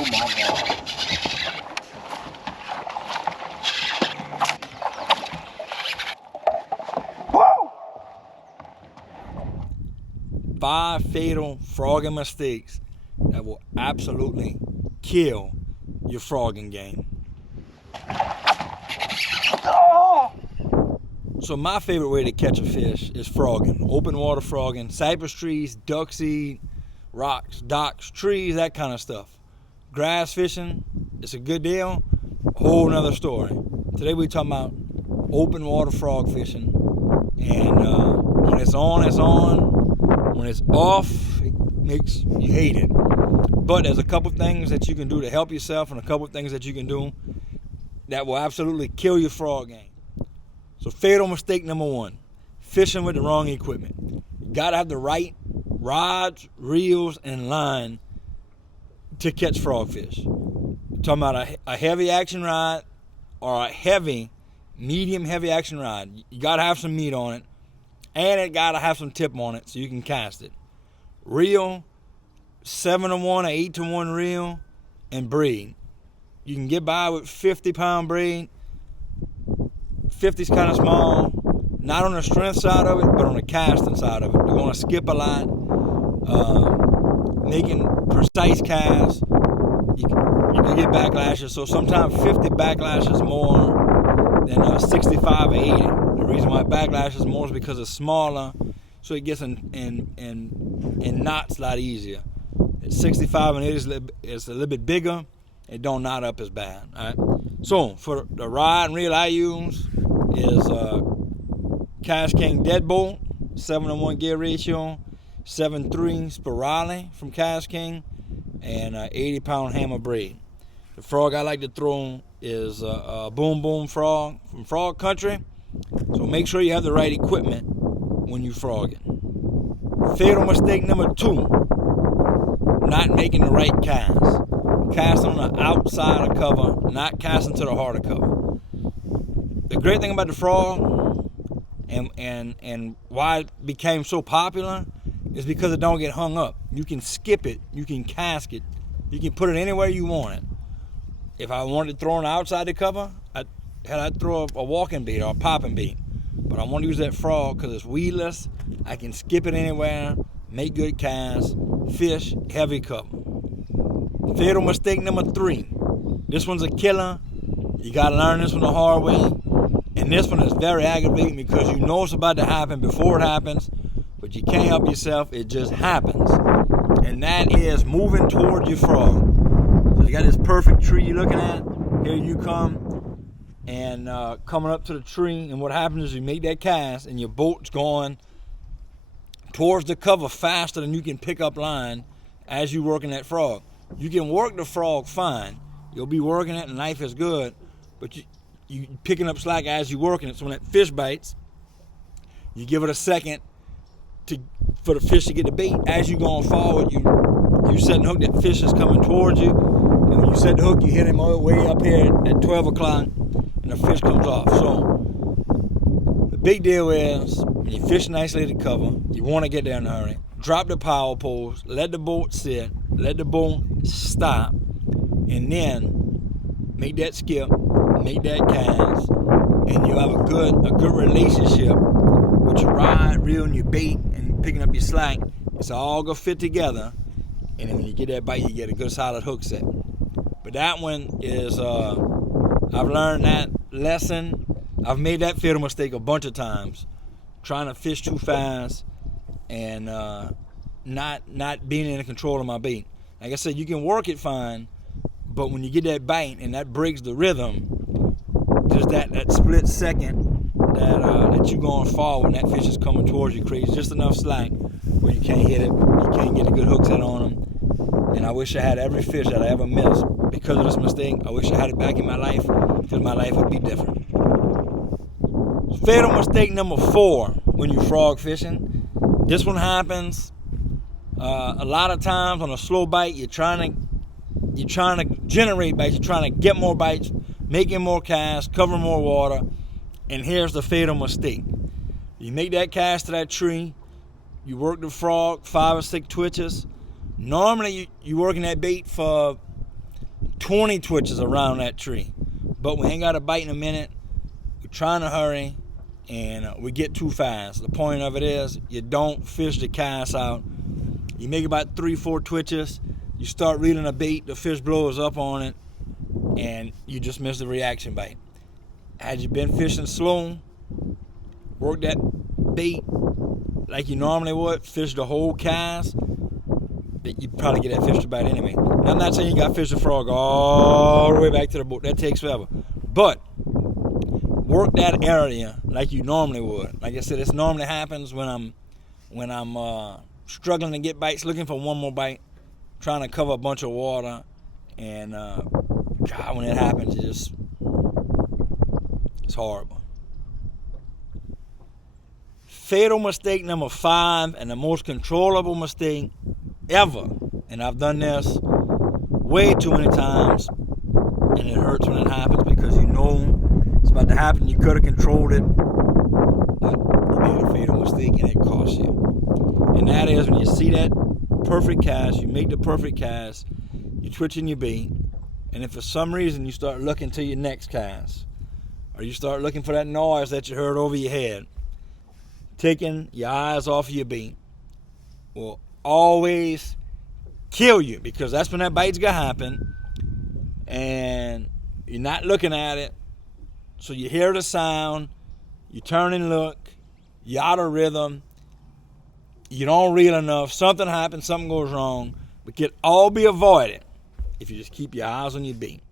Oh my God. 5 fatal frogging mistakes that will absolutely kill your frogging game. So my favorite way to catch a fish is frogging, open water frogging, cypress trees, duck seed, rocks, docks, trees, that kind of stuff. Grass fishing, it's a good deal, a whole nother story. Today we're talking about open water frog fishing, and when it's on, it's on. When it's off, it makes you hate it. But there's a couple things that you can do to help yourself, and a couple things that you can do that will absolutely kill your frog game. So fatal mistake number 1, fishing with the wrong equipment. You gotta have the right rods, reels, and line to catch frogfish. We're talking about a heavy action rod or a medium heavy action rod. You gotta have some meat on it, and it gotta have some tip on it so you can cast it. Reel, 7-1 or 8-1 reel, and braid. You can get by with 50-pound braid. 50's kind of small, not on the strength side of it, but on the casting side of it. You want to skip a lot, making precise casts. You can get backlashes, so sometimes 50 backlashes more than 65 or 80. The reason why backlash is more is because it's smaller, so it gets in knots a lot easier. At 65 and 80 is a little bit bigger. It don't knot up as bad. All right. So for the rod and reel I use is Cash King Deadbolt, 7-1 gear ratio, 7.3 Spirale from Cash King, and 80-pound hammer braid. The frog I like to throw is a Boom Boom frog from Frog Country. So make sure you have the right equipment when you frogging. Fatal mistake number 2, not making the right cast. Casting on the outside of cover, not casting to the heart of cover. The great thing about the frog and why it became so popular is because it don't get hung up. You can skip it, you can cast it, you can put it anywhere you want it. If I wanted to throw it outside the cover, I'd throw a walking bait or a popping bait. But I want to use that frog because it's weedless. I can skip it anywhere, make good casts, fish, heavy cover. Fatal mistake number 3. This one's a killer. You got to learn this one the hard way. And this one is very aggravating because you know it's about to happen before it happens, but you can't help yourself. It just happens. And that is moving towards your frog. So you got this perfect tree you're looking at. Here you come. And coming up to the tree. And what happens is you make that cast and your boat's going towards the cover faster than you can pick up line as you working that frog. You can work the frog fine. You'll be working it and life is good, but you picking up slack as you working it. So when that fish bites, you give it a second for the fish to get the bait. As you going forward, you set the hook, that fish is coming towards you, and when you set the hook, you hit him all the way up here at 12 o'clock, and the fish comes off. So the big deal is when you fish nicely to cover, you want to get there in a hurry. Drop the power poles, let the boat sit, let the boat stop, and then make that skip, make that cast, and you'll have a good relationship with your rod, reel, and your bait, and picking up your slack. It's all gonna fit together, and then when you get that bite, you get a good solid hook set. But that one is, I've learned that lesson. I've made that fatal mistake a bunch of times, trying to fish too fast and not being in control of my bait. Like I said, you can work it fine, but when you get that bite and that breaks the rhythm, just that split second that you're going forward and that fish is coming towards you creates just enough slack where you can't hit it, you can't get a good hook set on them. And I wish I had every fish that I ever missed because of this mistake. I wish I had it back in my life because my life would be different. Fatal mistake number 4 when you frog fishing. This one happens a lot of times on a slow bite. You're trying to generate bites. You're trying to get more bites, making more casts, covering more water. And here's the fatal mistake. You make that cast to that tree. You work the frog 5 or 6 twitches. Normally you working that bait for 20 twitches around that tree. But we ain't got a bite in a minute. We're trying to hurry, and we get too fast. The point of it is, you don't fish the cast out. You make about 3-4 twitches. You start reeling a bait. The fish blows up on it, and you just miss the reaction bite. Had you been fishing slow, work that bait like you normally would, fish the whole cast, you'd probably get that fish to bite anyway. Now, I'm not saying you got to fish the frog all the way back to the boat. That takes forever. But work that area like you normally would. Like I said, this normally happens when I'm struggling to get bites, looking for one more bite, trying to cover a bunch of water, and God, when it happens, it's horrible. Fatal mistake number 5, and the most controllable mistake ever, and I've done this way too many times, and it hurts when it happens because you know it's about to happen. You could have controlled it, but you made a fatal mistake and it cost you. And that is when you see that perfect cast, you make the perfect cast, you're twitching your bait, and if for some reason you start looking to your next cast, or you start looking for that noise that you heard over your head, taking your eyes off of your bait will always kill you, because that's when that bite's gonna happen, and you're not looking at it, so you hear the sound, you turn and look, you're out of rhythm, you don't reel enough, something happens, something goes wrong, but can all be avoided if you just keep your eyes on your bait.